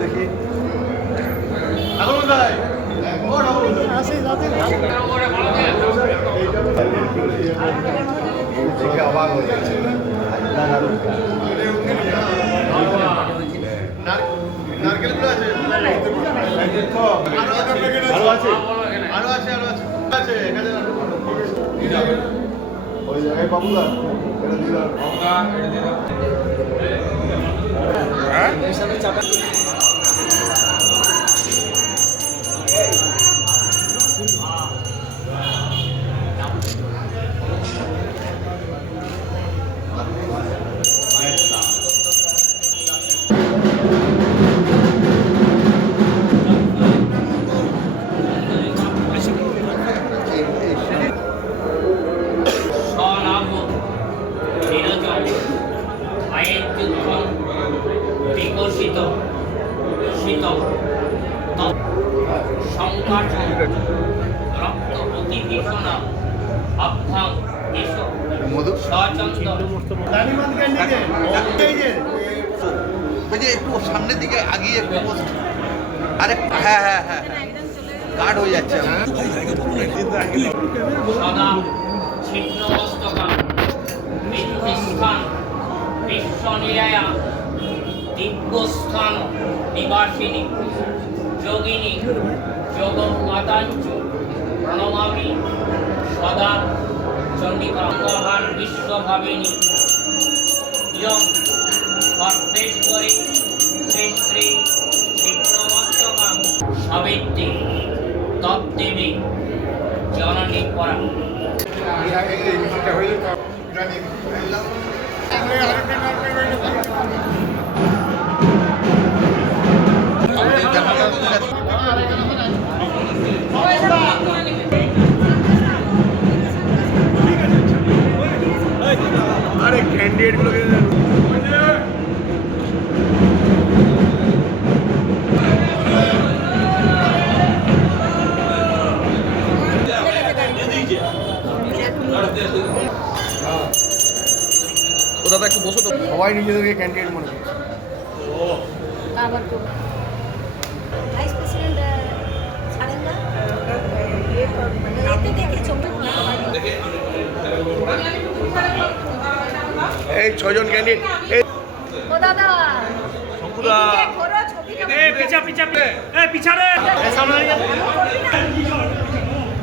দেখি দেখি অবাক হয়ে যাচ্ছে নারকেলগুলো আছে আরো আছে আরো আছে আরো আছে আছে এখানে ওই জায়গায় বাবুদা এটা দিলাম হ্যাঁ বিকশিত শীতল সংঘাত রক্ত প্রতিভীষণা অভ্যাং এসব একটু সামনের দিকে আগিয়ে একটু আরে হ্যাঁ হ্যাঁ হ্যাঁ কার্ড হয়ে যাচ্ছে সদা ছিন্নমস্তকা বিদ্ধিস্থান বিশ্বনিরায়া দিব্যস্থান নিবাসিনী যোগিনী যোগমাতাঞ্চ প্রণমামি সদা চণ্ডিকাঙ্গহার বিশ্বভাবিনী ইয়ং সর্বেশ্বরী শ্রী শ্রী ছিন্নমস্তকা সাবিত্রী তদ্দেবী জননী পরা আরে ক্যান্ডিডেট গুলোকে দাদা একটু বসো তো সবাই নিজেদেরকে ক্যান্ডিডেট মনে করছে ভাইস প্রেসিডেন্ট ছাড়েন না এতে দেখে চোখটা এই ছজন ক্যান্ডিডেট এই ও দাদা শঙ্কুদা পিছা পিছা পিছারে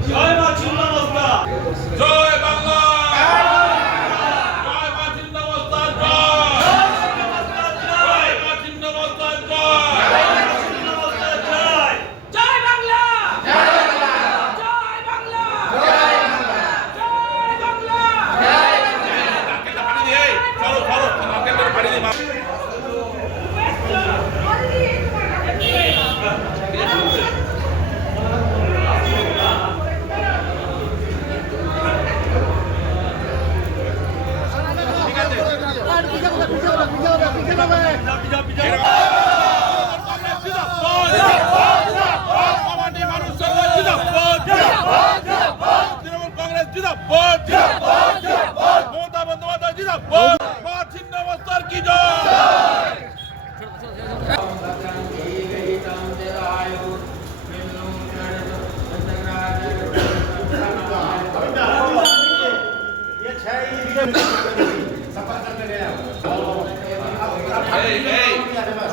জয় মা ছিন্নমস্তা জয় বাংলা জয় মা ছিন্নমস্তা জয় মা ছিন্নমস্তা জয় বাংলা জয় বাংলা জয় বাংলা রাকেটটা পানি দিয়ে চলো চলো রাকেটটা পানি দিয়ে কি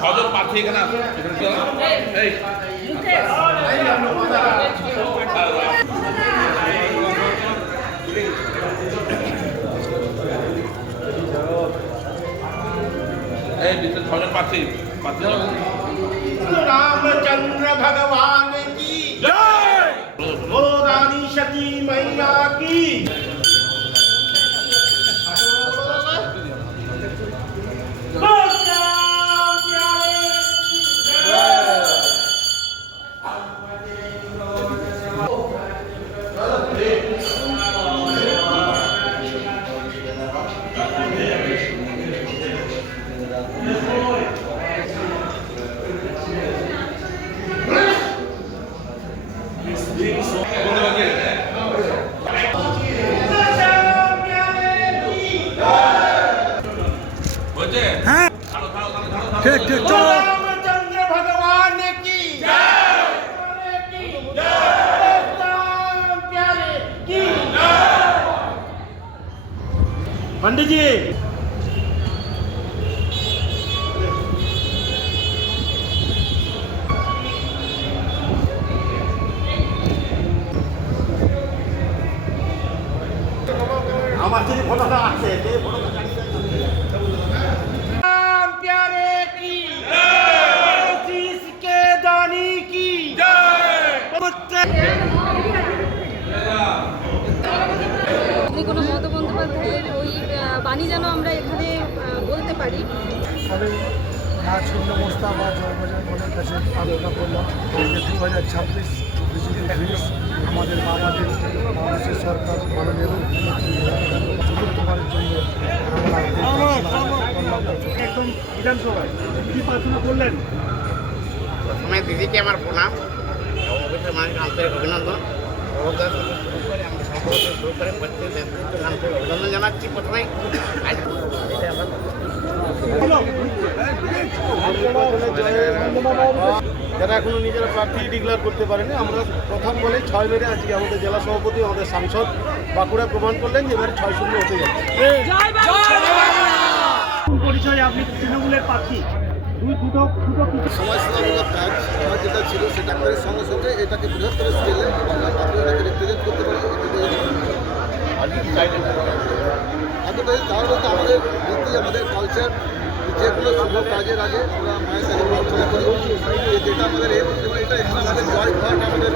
ছজন প্রার্থী এখানে ছজন প্রার্থী रामचंद्र भगवान की জয় बोलो रानी सती मैया की रामचंद्र भगवान की प्यारे की पंडित जी আমার যদি ফটোটা আছে राम प्यारे की जिसके दानी की যদি কোনো মমতা বন্দ্যোপাধ্যায়ের ওই বাণী যেন আমরা এখানে বলতে পারি। আমি মা ছিন্নমস্তা বা জয়বাজার মনের কাছে প্রার্থনা করলাম যে 2026 বিজেপি আমাদের বাবাদের বাংলাদেশের সরকার মাননীয় চতুর্থবারের জন্য একদম বিধানসভায় কি প্রার্থনা করলেন? প্রথমে দিদিকে আমার প্রণাম অবশ্যই মানুষের আন্তরিক অভিনন্দন অবদান থেকে শুরু করে আমরা সম্পর্কে শুরু করে প্রত্যেক নেতৃত্বের আন্তরিক অভিনন্দন জানাচ্ছি প্রথমেই যারা এখনো নিজেরা প্রার্থী ডিক্লেয়ার করতে পারেনি, আমরা প্রথম বলে 6 মেরে আজকে আমাদের জেলা সভাপতি আমাদের সাংসদ বাঁকুড়া প্রমাণ করলেন যে এবার 6-0 হতে যাচ্ছে। পরিচয় আপনি তৃণমূলের প্রার্থী দুটো সমাজসেবামূলক কাজ আমার যেটা ছিল সেটা করে সঙ্গে সঙ্গে এটাকে বৃহত্তর স্কেলে এটাকে রিপ্রেজেন্ট করতে পারি। এতটাই তার মধ্যে আমাদের রীতি আমাদের কালচার যে কোনো শুভ কাজের আগে আমরা মায়ের কাছে প্রার্থনা করি যে যেটা আমাদের এটা এখানে আমাদের জয় ঘট আমাদের